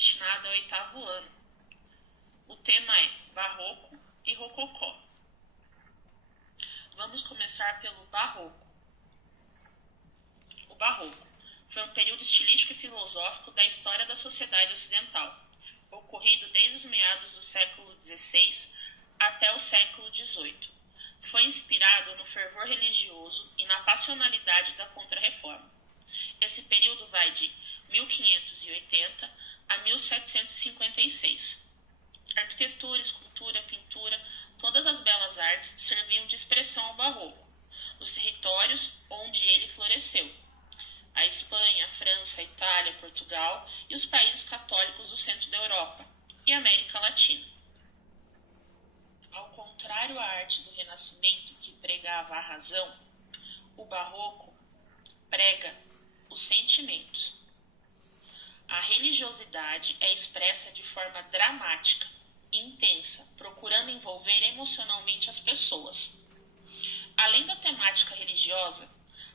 destinado ao 8º ano. O tema é Barroco e Rococó. Vamos começar pelo Barroco. O Barroco foi um período estilístico e filosófico da história da sociedade ocidental, ocorrido desde os meados do século XVI até o século XVIII. Foi inspirado no fervor religioso e na passionalidade da Contra-Reforma. Esse período vai de 1580 a 1756. Arquitetura, escultura, pintura, todas as belas artes serviam de expressão ao Barroco, nos territórios onde ele floresceu: a Espanha, a França, a Itália, Portugal e os países católicos do centro da Europa e América Latina. Ao contrário à arte do Renascimento, que pregava a razão, o Barroco prega os sentimentos. A religiosidade é expressa de forma dramática e intensa, procurando envolver emocionalmente as pessoas. Além da temática religiosa,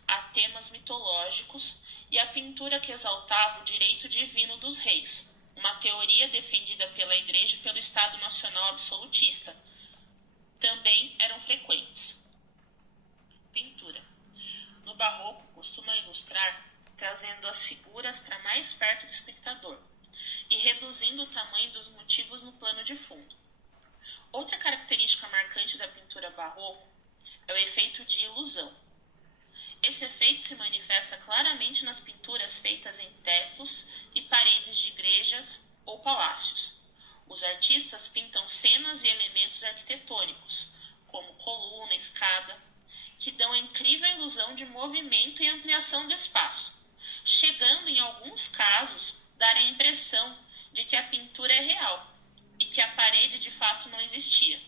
há temas mitológicos e a pintura que exaltava o direito divino dos reis, uma teoria defendida pela Igreja e pelo Estado Nacional Absolutista, também eram frequentes. Pintura. No Barroco, costuma ilustrar trazendo as figuras para mais perto do espectador e reduzindo o tamanho dos motivos no plano de fundo. Outra característica marcante da pintura barroco é o efeito de ilusão. Esse efeito se manifesta claramente nas pinturas feitas em tetos e paredes de igrejas ou palácios. Os artistas pintam cenas e elementos arquitetônicos, como coluna, escada, que dão a incrível ilusão de movimento e ampliação do espaço, chegando, em alguns casos, dar a impressão de que a pintura é real e que a parede de fato não existia.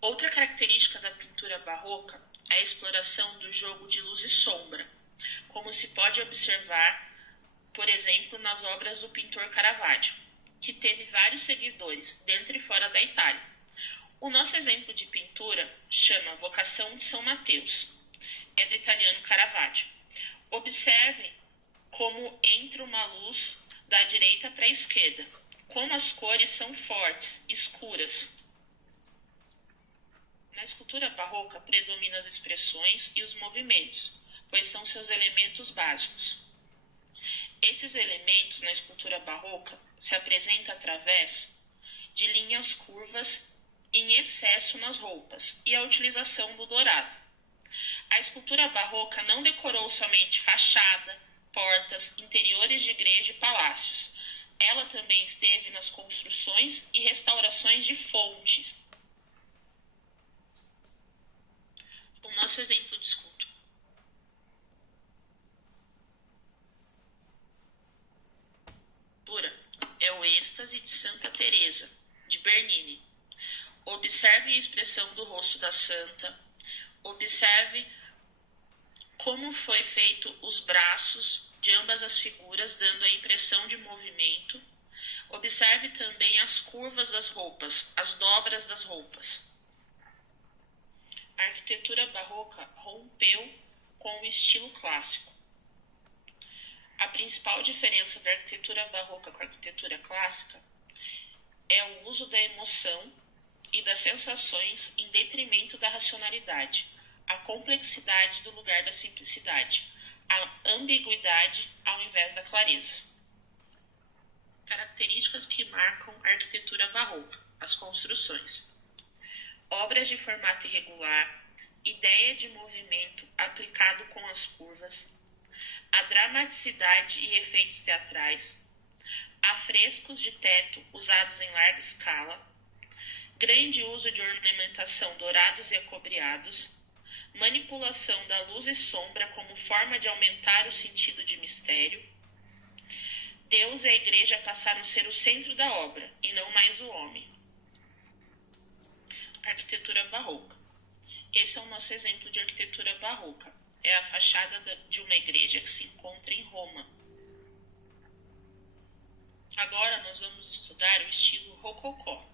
Outra característica da pintura barroca é a exploração do jogo de luz e sombra, como se pode observar, por exemplo, nas obras do pintor Caravaggio, que teve vários seguidores dentro e fora da Itália. O nosso exemplo de pintura chama Vocação de São Mateus. É do italiano Caravaggio. Observem como entra uma luz da direita para a esquerda, como as cores são fortes, escuras. Na escultura barroca predominam as expressões e os movimentos, pois são seus elementos básicos. Esses elementos na escultura barroca se apresentam através de linhas curvas em excesso nas roupas e a utilização do dourado. A escultura barroca não decorou somente fachada, portas, interiores de igreja e palácios. Ela também esteve nas construções e restaurações de fontes. O nosso exemplo de escultura é o Êxtase de Santa Teresa, de Bernini. Observe a expressão do rosto da santa. Observe como foi feito os braços de ambas as figuras, dando a impressão de movimento. Observe também as curvas das roupas, as dobras das roupas. A arquitetura barroca rompeu com o estilo clássico. A principal diferença da arquitetura barroca com a arquitetura clássica é o uso da emoção e das sensações em detrimento da racionalidade, a complexidade do lugar da simplicidade, a ambiguidade ao invés da clareza. Características que marcam a arquitetura barroca: as construções. Obras de formato irregular, ideia de movimento aplicado com as curvas, a dramaticidade e efeitos teatrais, afrescos de teto usados em larga escala, grande uso de ornamentação dourados e acobreados, manipulação da luz e sombra como forma de aumentar o sentido de mistério. Deus e a Igreja passaram a ser o centro da obra, e não mais o homem. Arquitetura barroca. Esse é o nosso exemplo de arquitetura barroca. É a fachada de uma igreja que se encontra em Roma. Agora nós vamos estudar o estilo rococó.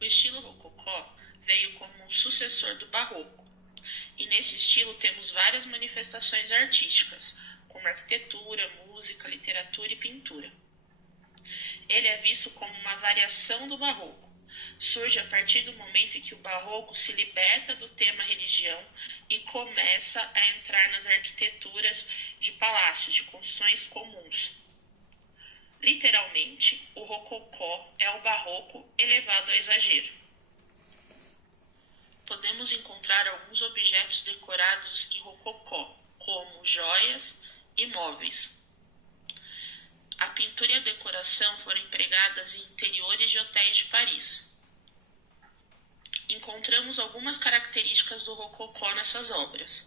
O estilo rococó veio como um sucessor do barroco, e nesse estilo temos várias manifestações artísticas, como arquitetura, música, literatura e pintura. Ele é visto como uma variação do barroco. Surge a partir do momento em que o barroco se liberta do tema religião e começa a entrar nas arquiteturas de palácios, de construções comuns. Literalmente, o rococó é o barroco elevado ao exagero. Podemos encontrar alguns objetos decorados em rococó, como joias e móveis. A pintura e a decoração foram empregadas em interiores de hotéis de Paris. Encontramos algumas características do rococó nessas obras: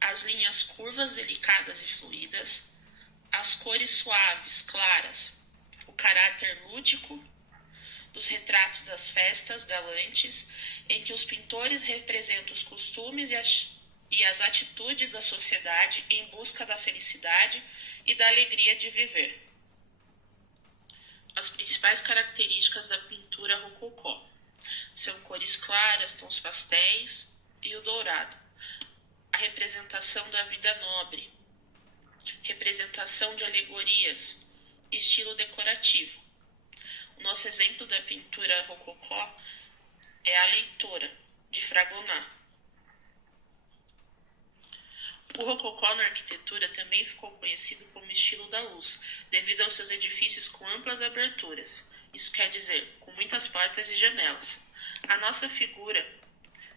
as linhas curvas, delicadas e fluídas, as cores suaves, claras, o caráter lúdico dos retratos das festas galantes, em que os pintores representam os costumes e as atitudes da sociedade em busca da felicidade e da alegria de viver. As principais características da pintura rococó são cores claras, tons pastéis e o dourado. A representação da vida nobre, representação de alegorias, estilo decorativo. O nosso exemplo da pintura rococó é a Leitora, de Fragonard. O rococó na arquitetura também ficou conhecido como estilo da luz, devido aos seus edifícios com amplas aberturas, isso quer dizer, com muitas portas e janelas. A nossa figura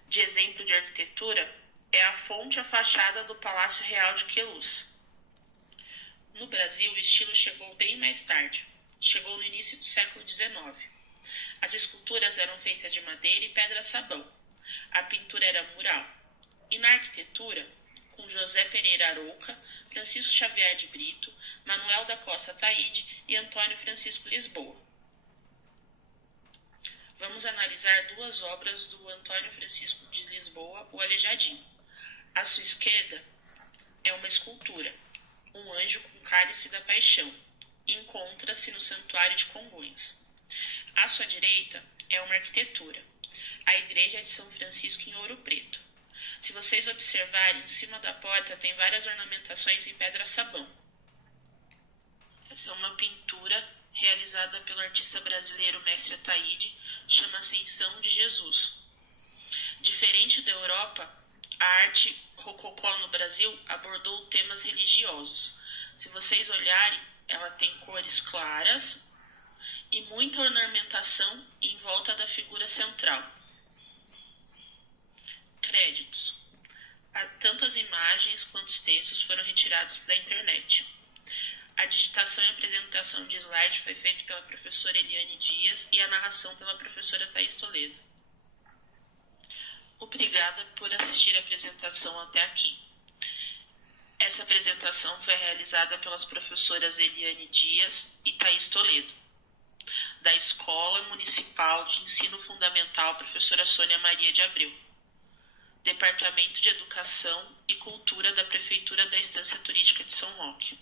de exemplo de arquitetura é a fonte à fachada do Palácio Real de Queluz. No Brasil, o estilo chegou bem mais tarde, chegou no início do século XIX. As esculturas eram feitas de madeira e pedra-sabão. A pintura era mural. E na arquitetura, com José Pereira Arouca, Francisco Xavier de Brito, Manuel da Costa Taide e Antônio Francisco Lisboa. Vamos analisar duas obras do Antônio Francisco de Lisboa, o Aleijadinho. À sua esquerda é uma escultura, um anjo com cálice da paixão. Encontra-se no Santuário de Congonhas. À sua direita é uma arquitetura, a Igreja de São Francisco em Ouro Preto. Se vocês observarem, em cima da porta tem várias ornamentações em pedra-sabão. Essa é uma pintura realizada pelo artista brasileiro Mestre Ataíde, chama Ascensão de Jesus. Diferente da Europa, a arte rococó no Brasil abordou temas religiosos. Se vocês olharem, ela tem cores claras e muita ornamentação em volta da figura central. Créditos. Tanto as imagens quanto os textos foram retirados da internet. A digitação e apresentação de slide foi feita pela professora Eliane Dias e a narração pela professora Thaís Toledo. Obrigada por assistir a apresentação até aqui. Essa apresentação foi realizada pelas professoras Eliane Dias e Thaís Toledo, da Escola Municipal de Ensino Fundamental Professora Sônia Maria de Abreu, Departamento de Educação e Cultura da Prefeitura da Estância Turística de São Roque.